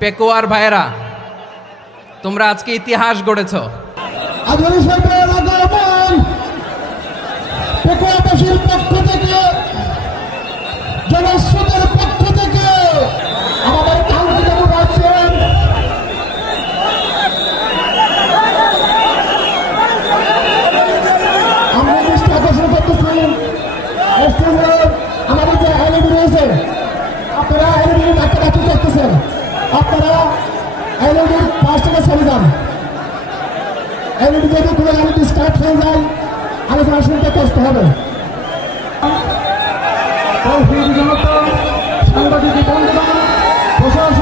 পেকুয়ার ভাইয়েরা, তোমরা আজকে ইতিহাস গড়েছ। আধুনিক সরকারের আগমন পেকুয়াবাসীর পক্ষ থেকে, জনস্রোতের পক্ষ থেকে আমাদের কাঙ্ক্ষিত আছেন আমরা দৃষ্টি আকর্ষণ করতেছি আমাদের যে এলইডি রয়েছে, আপনারা এলইডি ডাক্তার করতেছেন, আপনারা এলইডির পাশ থেকে চলে যান। এলইডি যদি কোনো এলইডি স্টার্ট হয়ে যায়, আলোচনা শুনতে কষ্ট হবে। সাংবাদিক বন্ধুগণ, প্রশাসন